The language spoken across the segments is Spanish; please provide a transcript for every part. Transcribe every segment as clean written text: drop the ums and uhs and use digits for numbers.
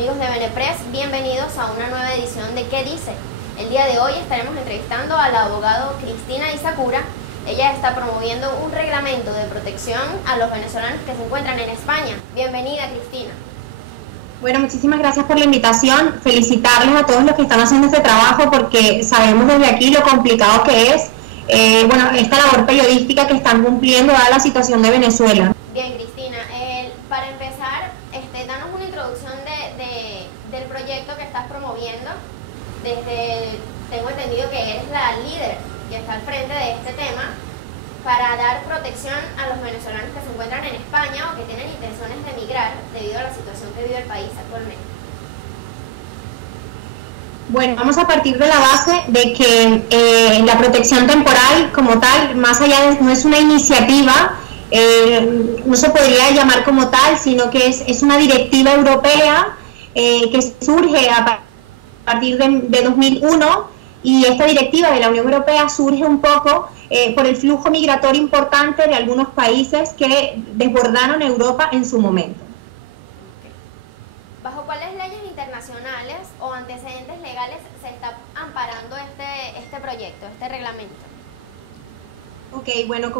amigos de Benepress, bienvenidos a una nueva edición de ¿Qué dice? El día de hoy estaremos entrevistando al abogado Cristina Isakura. Ella está promoviendo un reglamento de protección a los venezolanos que se encuentran en España. Bienvenida, Cristina. Bueno, muchísimas gracias por la invitación. Felicitarles a todos los que están haciendo este trabajo porque sabemos desde aquí lo complicado que es esta labor periodística que están cumpliendo dada la situación de Venezuela. Bien, Cristina, para empezar, danos una introducción del proyecto que estás promoviendo. Tengo entendido que eres la líder que está al frente de este tema para dar protección a los venezolanos que se encuentran en España o que tienen intenciones de emigrar debido a la situación que vive el país actualmente. Bueno, vamos a partir de la base de que la protección temporal como tal, más allá de, no es una iniciativa, no se podría llamar como tal, sino que es una directiva europea que surge a partir de 2001, y esta directiva de la Unión Europea surge un poco por el flujo migratorio importante de algunos países que desbordaron Europa en su momento. ¿Bajo cuáles leyes internacionales o antecedentes legales se está amparando este proyecto, este reglamento? Ok, bueno,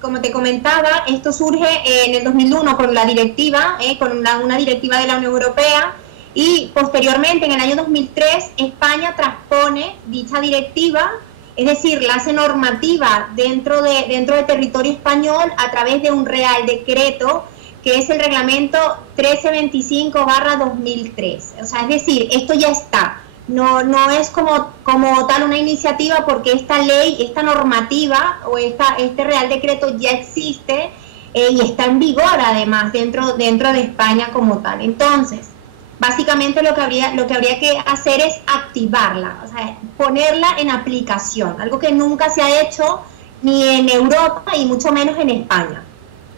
como te comentaba, esto surge en el 2001 con la directiva, con una directiva de la Unión Europea, y posteriormente en el año 2003 España transpone dicha directiva, es decir, la hace normativa dentro de territorio español a través de un Real Decreto que es el reglamento 1325/2003. O sea, es decir, esto ya está. No es como tal una iniciativa porque esta ley, esta normativa o este Real Decreto ya existe y está en vigor además dentro de España como tal. Entonces, básicamente lo que habría que hacer es activarla, o sea, ponerla en aplicación, algo que nunca se ha hecho ni en Europa y mucho menos en España.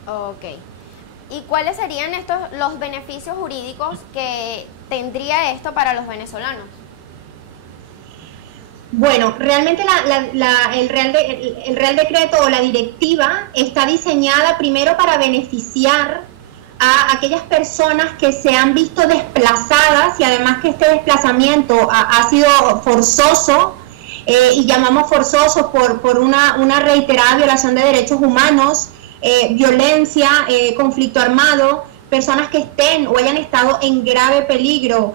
Ok. ¿Y cuáles serían los beneficios jurídicos que tendría esto para los venezolanos? Bueno, realmente el Real Decreto o la directiva está diseñada primero para beneficiar a aquellas personas que se han visto desplazadas y además que este desplazamiento ha sido forzoso, y llamamos forzoso por una reiterada violación de derechos humanos, violencia, conflicto armado, personas que estén o hayan estado en grave peligro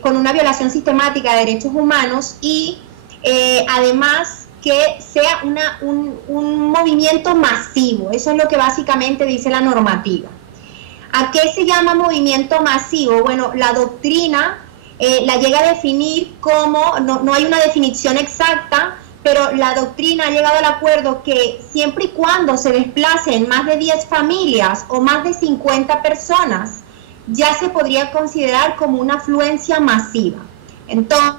con una violación sistemática de derechos humanos y además que sea un movimiento masivo. Eso es lo que básicamente dice la normativa. ¿A qué se llama movimiento masivo? Bueno, la doctrina la llega a definir como, no hay una definición exacta, pero la doctrina ha llegado al acuerdo que siempre y cuando se desplacen más de 10 familias o más de 50 personas, ya se podría considerar como una afluencia masiva. Entonces,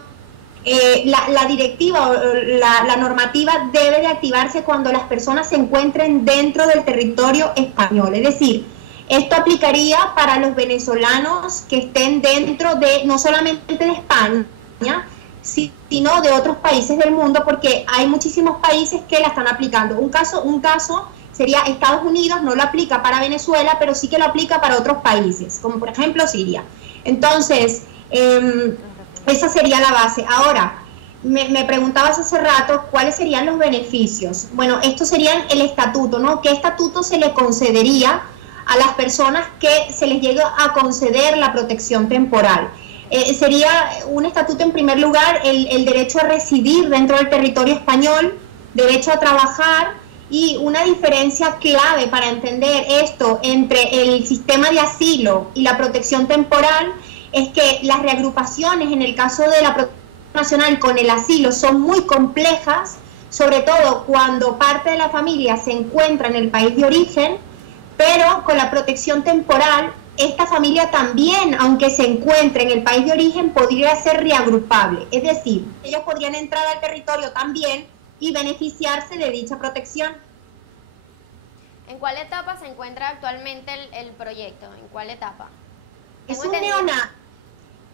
la directiva o la normativa debe de activarse cuando las personas se encuentren dentro del territorio español, es decir, esto aplicaría para los venezolanos que estén dentro de, no solamente de España, sino de otros países del mundo, porque hay muchísimos países que la están aplicando. Un caso sería Estados Unidos, no lo aplica para Venezuela, pero sí que lo aplica para otros países, como por ejemplo Siria. Entonces, esa sería la base. Ahora, me preguntabas hace rato cuáles serían los beneficios. Bueno, estos serían el estatuto, ¿no? ¿Qué estatuto se le concedería a las personas que se les llega a conceder la protección temporal? Sería un estatuto, en primer lugar, el derecho a residir dentro del territorio español, derecho a trabajar, y una diferencia clave para entender esto entre el sistema de asilo y la protección temporal es que las reagrupaciones en el caso de la protección nacional con el asilo son muy complejas, sobre todo cuando parte de la familia se encuentra en el país de origen, pero con la protección temporal esta familia también, aunque se encuentre en el país de origen, podría ser reagrupable. Es decir, ellos podrían entrar al territorio también y beneficiarse de dicha protección. ¿En cuál etapa se encuentra actualmente el proyecto? ¿En cuál etapa? Es un neonato.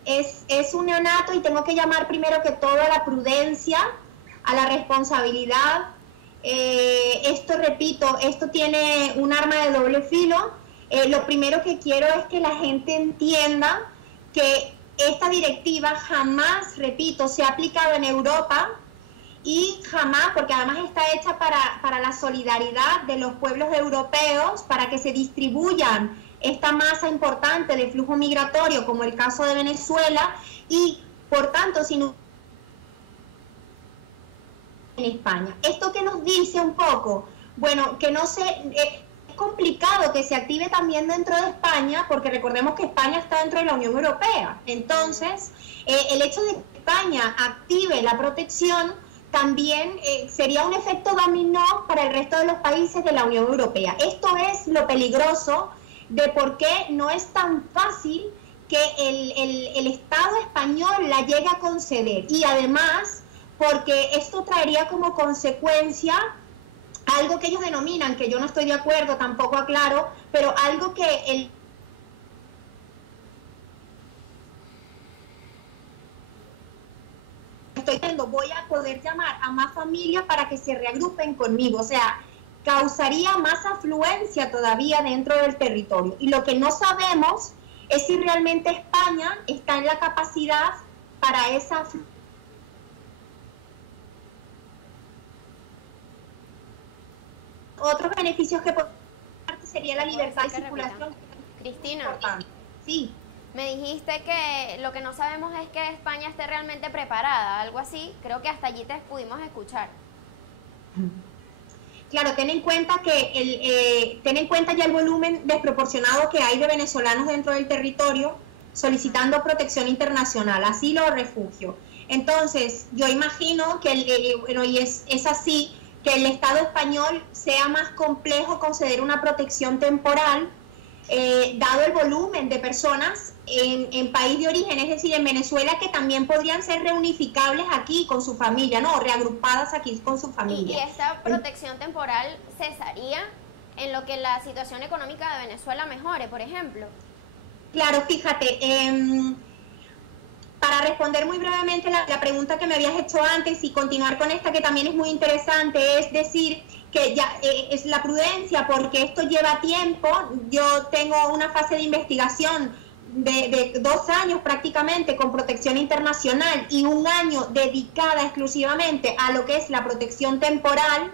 Es un neonato y tengo que llamar primero que todo a la prudencia, a la responsabilidad. Esto, repito, esto tiene un arma de doble filo. Lo primero que quiero es que la gente entienda que esta directiva jamás, repito, se ha aplicado en Europa y jamás, porque además está hecha para la solidaridad de los pueblos europeos, para que se distribuyan esta masa importante de flujo migratorio, como el caso de Venezuela, y por tanto, sin en España. ¿Esto qué nos dice un poco? Bueno, que no se... es complicado que se active también dentro de España, porque recordemos que España está dentro de la Unión Europea. Entonces, el hecho de que España active la protección también sería un efecto dominó para el resto de los países de la Unión Europea. Esto es lo peligroso de por qué no es tan fácil que el Estado español la llegue a conceder. Y además, porque esto traería como consecuencia algo que ellos denominan, que yo no estoy de acuerdo, tampoco aclaro, pero algo que estoy diciendo, voy a poder llamar a más familias para que se reagrupen conmigo, o sea, causaría más afluencia todavía dentro del territorio. Y lo que no sabemos es si realmente España está en la capacidad para esa afluencia. Otros beneficios que sería la libertad de circulación. Cristina, sí. Me dijiste que lo que no sabemos es que España esté realmente preparada, algo así. Creo que hasta allí te pudimos escuchar. Claro, ten en cuenta ya el volumen desproporcionado que hay de venezolanos dentro del territorio solicitando protección internacional, asilo o refugio. Entonces, yo imagino que y es así, que el Estado español sea más complejo conceder una protección temporal, dado el volumen de personas en país de origen, es decir, en Venezuela, que también podrían ser reunificables aquí con su familia, ¿no? Reagrupadas aquí con su familia. ¿Y esta protección temporal cesaría en lo que la situación económica de Venezuela mejore, por ejemplo? Claro, fíjate, para responder muy brevemente la pregunta que me habías hecho antes y continuar con esta que también es muy interesante, es decir, que ya es la prudencia, porque esto lleva tiempo. Yo tengo una fase de investigación de 2 años prácticamente con protección internacional y 1 año dedicada exclusivamente a lo que es la protección temporal,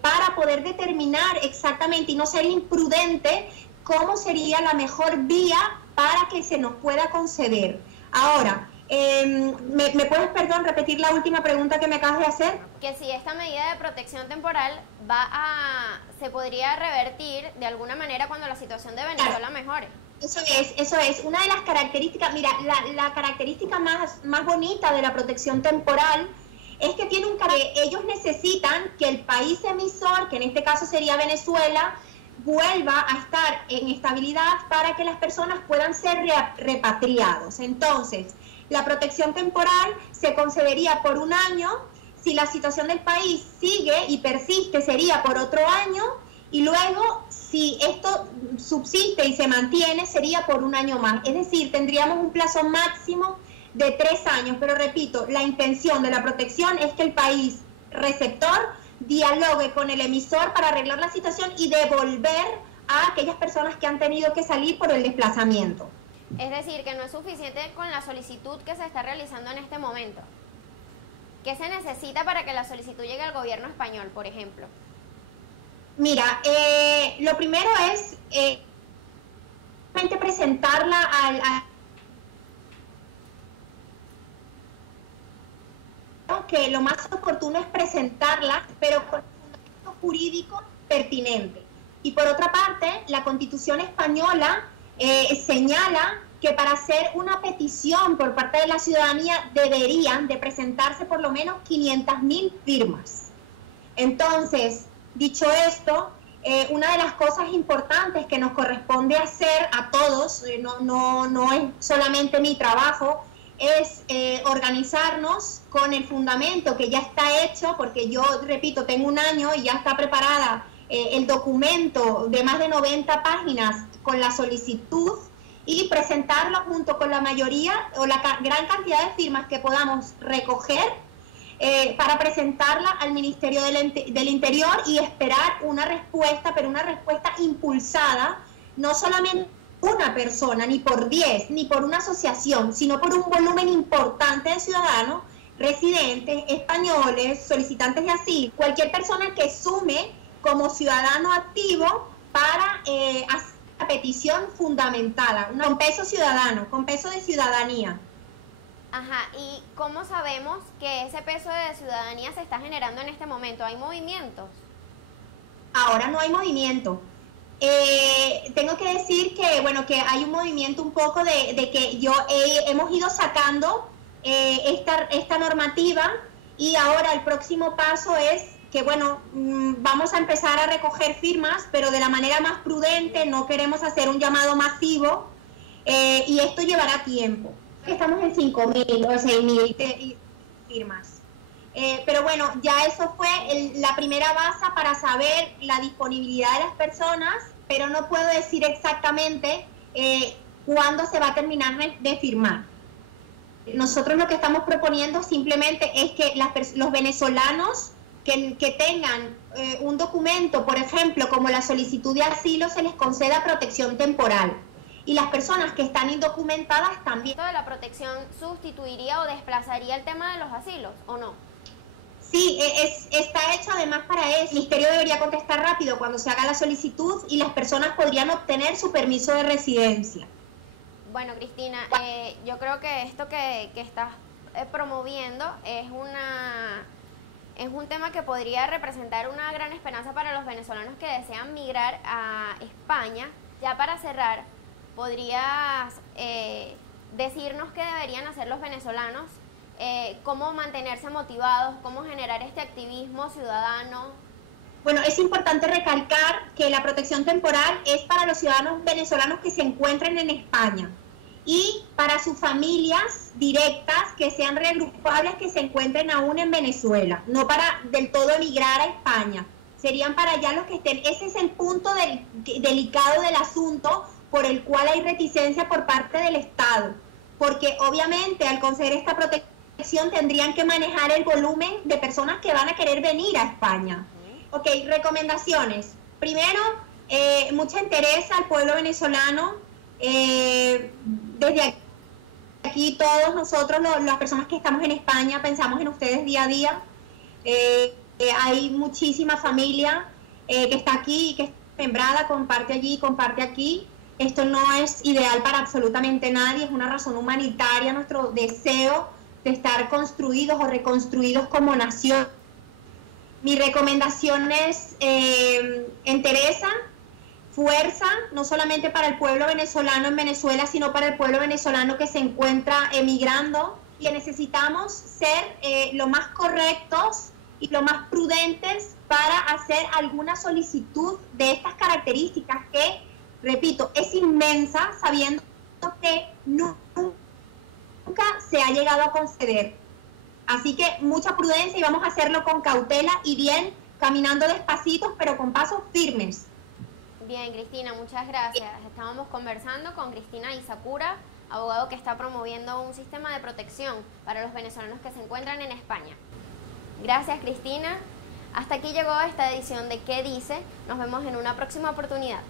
para poder determinar exactamente y no ser imprudente cómo sería la mejor vía para que se nos pueda conceder. Ahora, ¿me puedes, perdón, repetir la última pregunta que me acabas de hacer? Que si esta medida de protección temporal se podría revertir de alguna manera cuando la situación de Venezuela mejore. Eso es. Una de las características, mira, la característica más bonita de la protección temporal es que ellos necesitan que el país emisor, que en este caso sería Venezuela, vuelva a estar en estabilidad para que las personas puedan ser repatriados. Entonces, la protección temporal se concedería por 1 año, si la situación del país sigue y persiste sería por otro año, y luego si esto subsiste y se mantiene sería por 1 año más. Es decir, tendríamos un plazo máximo de 3 años, pero repito, la intención de la protección es que el país receptor dialogue con el emisor para arreglar la situación y devolver a aquellas personas que han tenido que salir por el desplazamiento. Es decir, que no es suficiente con la solicitud que se está realizando en este momento. ¿Qué se necesita para que la solicitud llegue al gobierno español, por ejemplo? Mira, lo primero es presentarla que lo más oportuno es presentarla, pero con un fundamento jurídico pertinente. Y por otra parte, la Constitución española señala que para hacer una petición por parte de la ciudadanía deberían de presentarse por lo menos 500.000 firmas. Entonces, dicho esto, una de las cosas importantes que nos corresponde hacer a todos, no es solamente mi trabajo, es organizarnos con el fundamento que ya está hecho, porque yo, repito, tengo 1 año y ya está preparada el documento de más de 90 páginas con la solicitud, y presentarlo junto con la mayoría o la gran cantidad de firmas que podamos recoger para presentarla al Ministerio del Interior y esperar una respuesta, pero una respuesta impulsada, no solamente una persona, ni por 10, ni por una asociación, sino por un volumen importante de ciudadanos, residentes, españoles, solicitantes de asilo, cualquier persona que sume como ciudadano activo para hacer la petición fundamentada, con peso ciudadano, con peso de ciudadanía. Ajá, ¿y cómo sabemos que ese peso de ciudadanía se está generando en este momento? ¿Hay movimientos? Ahora no hay movimiento. Tengo que decir que, bueno, que hay un movimiento un poco de que hemos ido sacando esta normativa, y ahora el próximo paso es que, bueno, vamos a empezar a recoger firmas, pero de la manera más prudente, no queremos hacer un llamado masivo, y esto llevará tiempo. Estamos en 5.000 o 6.000 firmas. Pero bueno, ya eso fue la primera base para saber la disponibilidad de las personas, pero no puedo decir exactamente cuándo se va a terminar de firmar. Nosotros lo que estamos proponiendo simplemente es que los venezolanos que tengan un documento, por ejemplo, como la solicitud de asilo, se les conceda protección temporal. Y las personas que están indocumentadas también. ¿Esto de la protección sustituiría o desplazaría el tema de los asilos o no? Sí, está hecho además para eso. El ministerio debería contestar rápido cuando se haga la solicitud y las personas podrían obtener su permiso de residencia. Bueno, Cristina, yo creo que esto que estás promoviendo es un tema que podría representar una gran esperanza para los venezolanos que desean migrar a España. Ya para cerrar, ¿podrías decirnos qué deberían hacer los venezolanos? ¿Cómo mantenerse motivados? ¿Cómo generar este activismo ciudadano? Bueno, es importante recalcar que la protección temporal es para los ciudadanos venezolanos que se encuentren en España y para sus familias directas que sean reagrupables que se encuentren aún en Venezuela, no para del todo emigrar a España. Serían para allá los que estén. Ese es el punto delicado del asunto, por el cual hay reticencia por parte del Estado, porque obviamente al conceder esta protección tendrían que manejar el volumen de personas que van a querer venir a España. Ok, recomendaciones. Primero, mucha entereza al pueblo venezolano. Desde aquí todos nosotros, las personas que estamos en España, pensamos en ustedes día a día. Hay muchísima familia que está aquí y que está sembrada, comparte allí, comparte aquí. Esto no es ideal para absolutamente nadie, es una razón humanitaria, nuestro deseo de estar construidos o reconstruidos como nación. Mi recomendación es entereza, fuerza, no solamente para el pueblo venezolano en Venezuela, sino para el pueblo venezolano que se encuentra emigrando, y que necesitamos ser lo más correctos y lo más prudentes para hacer alguna solicitud de estas características que, repito, es inmensa, sabiendo que nunca se ha llegado a conceder. Así que mucha prudencia, y vamos a hacerlo con cautela y bien, caminando despacitos, pero con pasos firmes. Bien, Cristina, muchas gracias. Estábamos conversando con Cristina Isakura, abogado que está promoviendo un sistema de protección para los venezolanos que se encuentran en España. Gracias, Cristina. Hasta aquí llegó esta edición de ¿Qué dice? Nos vemos en una próxima oportunidad.